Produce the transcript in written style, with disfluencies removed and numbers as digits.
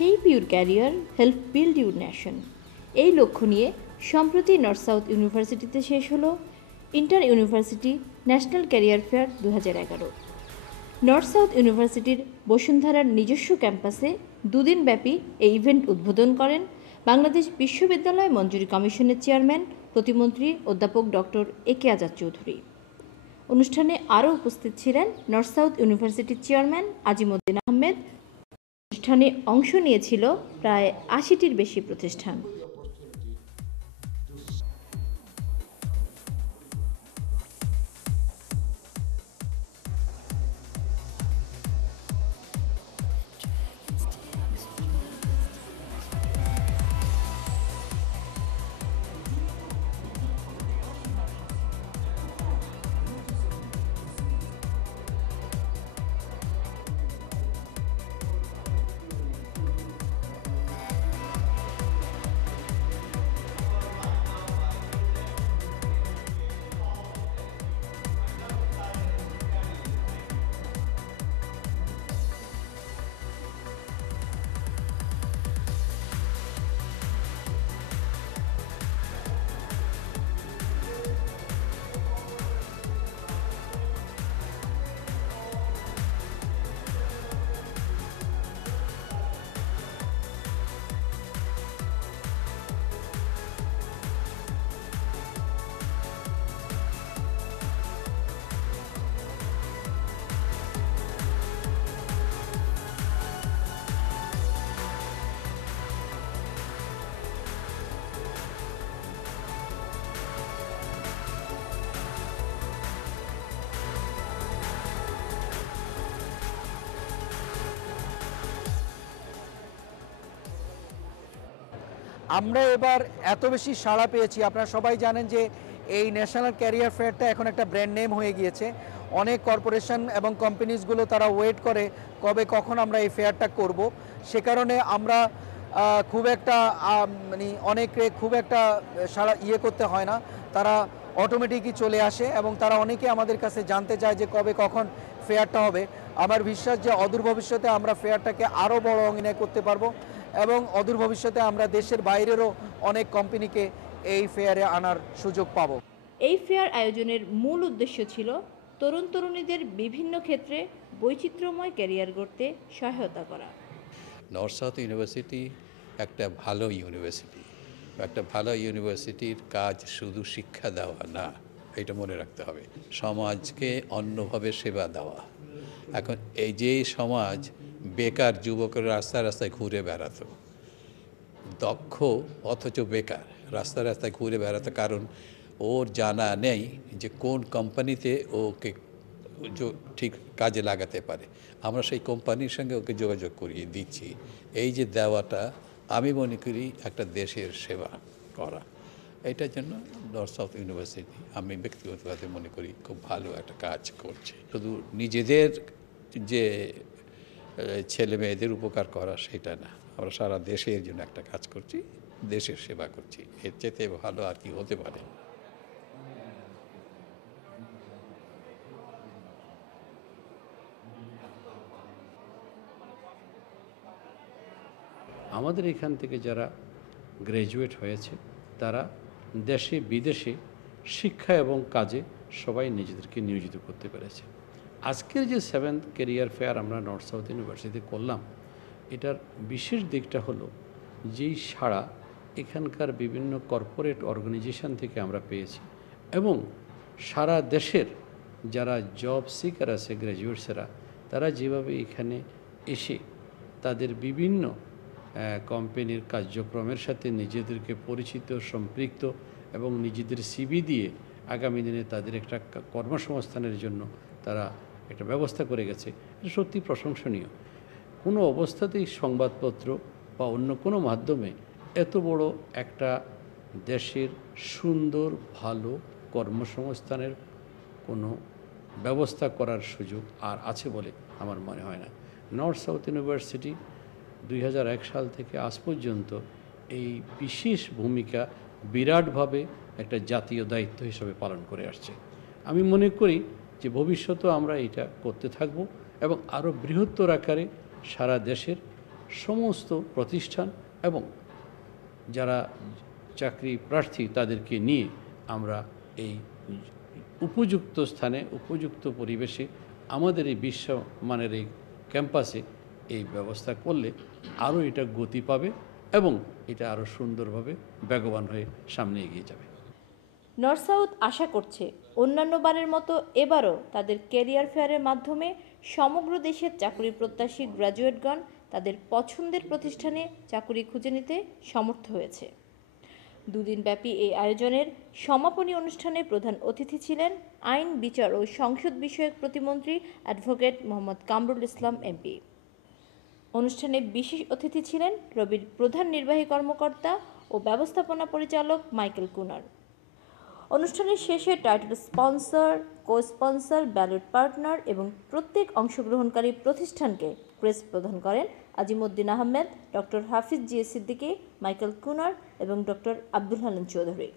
Shape your career, help build your nation। এই লক্ষ্য নিয়ে সম্প্রতি নর্থ সাউথ ইউনিভার্সিটিতে শেষ হলো inter university national career fair 2011। North south ইউনিভার্সিটির বসুন্ধরার নিজস্ব ক্যাম্পাসে দুদিনব্যাপী এই ইভেন্ট উদ্বোধন করেন বাংলাদেশ বিশ্ববিদ্যালয় মঞ্জুরি কমিশনের চেয়ারম্যান প্রতিমন্ত্রী অধ্যাপক ডক্টর এ.কে আজাদ চৌধুরী। অনুষ্ঠানে আরও উপস্থিত ছিলেন নর্থ সাউথ ইউনিভার্সিটির চেয়ারম্যান আজিমউদ্দিন আহমেদ। অনুষ্ঠানে অংশ নিয়েছিল প্রায় ৮০টির বেশি প্রতিষ্ঠান। আমরা এবার এত বেশি সাড়া পেয়েছি, আপনারা সবাই জানেন যে এই ন্যাশনাল ক্যারিয়ার ফেয়ারটা এখন একটা ব্র্যান্ড নেম হয়ে গিয়েছে। অনেক কর্পোরেশন এবং কোম্পানিজগুলো তারা ওয়েট করে কবে কখন আমরা এই ফেয়ারটা করব। সে কারণে আমরা খুব একটা মানে অনেকে খুব একটা সাড়া করতে হয় না, তারা অটোমেটিকই চলে আসে এবং তারা অনেকে আমাদের কাছে জানতে চায় যে কবে কখন ফেয়ারটা হবে। আমার বিশ্বাস যে অদূর ভবিষ্যতে আমরা ফেয়ারটাকে আরও বড় অঙ্গনে করতে পারবো এবং অদূর ভবিষ্যতে আমরা দেশের বাইরেরও অনেক কোম্পানিকে এই ফেয়ারে আনার সুযোগ পাবো। এই ফেয়ার আয়োজনের মূল উদ্দেশ্য ছিল তরুণ তরুণীদের বিভিন্ন ক্ষেত্রে বৈচিত্র্যময় ক্যারিয়ার গড়তে সহায়তা করা। নর্থ সাউথ ইউনিভার্সিটি একটা ভালো ইউনিভার্সিটি। একটা ভালো ইউনিভার্সিটির কাজ শুধু শিক্ষা দেওয়া না, এটা মনে রাখতে হবে, সমাজকে অন্যভাবে সেবা দেওয়া। এখন এই যে সমাজ বেকার যুবকের রাস্তায় রাস্তায় ঘুরে বেড়াতো, দক্ষ অথচ বেকার রাস্তায় রাস্তায় ঘুরে বেড়াতো, কারণ ওর জানা নেই যে কোন কোম্পানিতে ওকে ঠিক কাজে লাগাতে পারে। আমরা সেই কোম্পানির সঙ্গে ওকে যোগাযোগ করিয়ে দিচ্ছি। এই যে দেওয়াটা আমি মনে করি একটা দেশের সেবা করা। এটার জন্য নর্থ সাউথ ইউনিভার্সিটি আমি ব্যক্তিগতভাবে মনে করি খুব ভালো একটা কাজ করছে। শুধু নিজেদের যে ছেলে মেয়েদের উপকার করা সেটা না, আমরা সারা দেশের জন্য একটা কাজ করছি, দেশের সেবা করছি। এর চেয়ে ভালো আর কি হতে পারে। আমাদের এখান থেকে যারা গ্র্যাজুয়েট হয়েছে তারা দেশে বিদেশে শিক্ষা এবং কাজে সবাই নিজেদেরকে নিয়োজিত করতে পেরেছে। আজকের যে 7th ক্যারিয়ার ফেয়ার আমরা নর্থ সাউথ ইউনিভার্সিটিতে করলাম, এটার বিশেষ দিকটা হলো যেই সাড়া এখানকার বিভিন্ন কর্পোরেট অর্গানাইজেশন থেকে আমরা পেয়েছি এবং সারা দেশের যারা জব সিকার আছে গ্র্যাজুয়েটসেরা, তারা যেভাবে এখানে এসে তাদের বিভিন্ন কোম্পানির কার্যক্রমের সাথে নিজেদেরকে পরিচিত, সম্পৃক্ত এবং নিজেদের সিভি দিয়ে আগামী দিনে তাদের একটা কর্মসংস্থানের জন্য তারা একটা ব্যবস্থা করে গেছে, এটা সত্যি প্রশংসনীয়। কোনো অবস্থাতেই সংবাদপত্র বা অন্য কোনো মাধ্যমে এত বড় একটা দেশের সুন্দর ভালো কর্মসংস্থানের কোনো ব্যবস্থা করার সুযোগ আর আছে বলে আমার মনে হয় না। নর্থ সাউথ ইউনিভার্সিটি 2001 সাল থেকে আজ পর্যন্ত এই বিশেষ ভূমিকা বিরাটভাবে একটা জাতীয় দায়িত্ব হিসেবে পালন করে আসছে। আমি মনে করি যে ভবিষ্যতেও আমরা এটা করতে থাকব এবং আরও বৃহত্তর আকারে সারা দেশের সমস্ত প্রতিষ্ঠান এবং যারা চাকরি প্রার্থী তাদেরকে নিয়ে আমরা এই উপযুক্ত স্থানে উপযুক্ত পরিবেশে আমাদের এই বিশ্বমানের এই ক্যাম্পাসে এই ব্যবস্থা করলে আরও এটা গতি পাবে এবং এটা আরও সুন্দরভাবে বেগবান হয়ে সামনে এগিয়ে যাবে। নর্থ সাউথ আশা করছে অন্যান্য বারের মতো এবারও তাদের ক্যারিয়ার ফেয়ারের মাধ্যমে সমগ্র দেশের চাকরি প্রত্যাশী গ্র্যাজুয়েটগণ তাদের পছন্দের প্রতিষ্ঠানে চাকরি খুঁজে নিতে সমর্থ হয়েছে। দুদিনব্যাপী এই আয়োজনের সমাপনী অনুষ্ঠানে প্রধান অতিথি ছিলেন আইন, বিচার ও সংসদ বিষয়ক প্রতিমন্ত্রী অ্যাডভোকেট মোহাম্মদ কামরুল ইসলাম এমপি। অনুষ্ঠানে বিশেষ অতিথি ছিলেন রবির প্রধান নির্বাহী কর্মকর্তা ও ব্যবস্থাপনা পরিচালক মাইকেল কুনার। অনুষ্ঠানের শেষে title sponsor, co sponsor, ballot partner এবং প্রত্যেক অংশগ্রহণকারী প্রতিষ্ঠানকে ক্রেস্ট প্রদান করেন আজিমউদ্দিন আহমেদ, ডক্টর হাফিজ জিএ সিদ্দিকী, মাইকেল কুনার এবং ডক্টর আব্দুল হালিম চৌধুরী।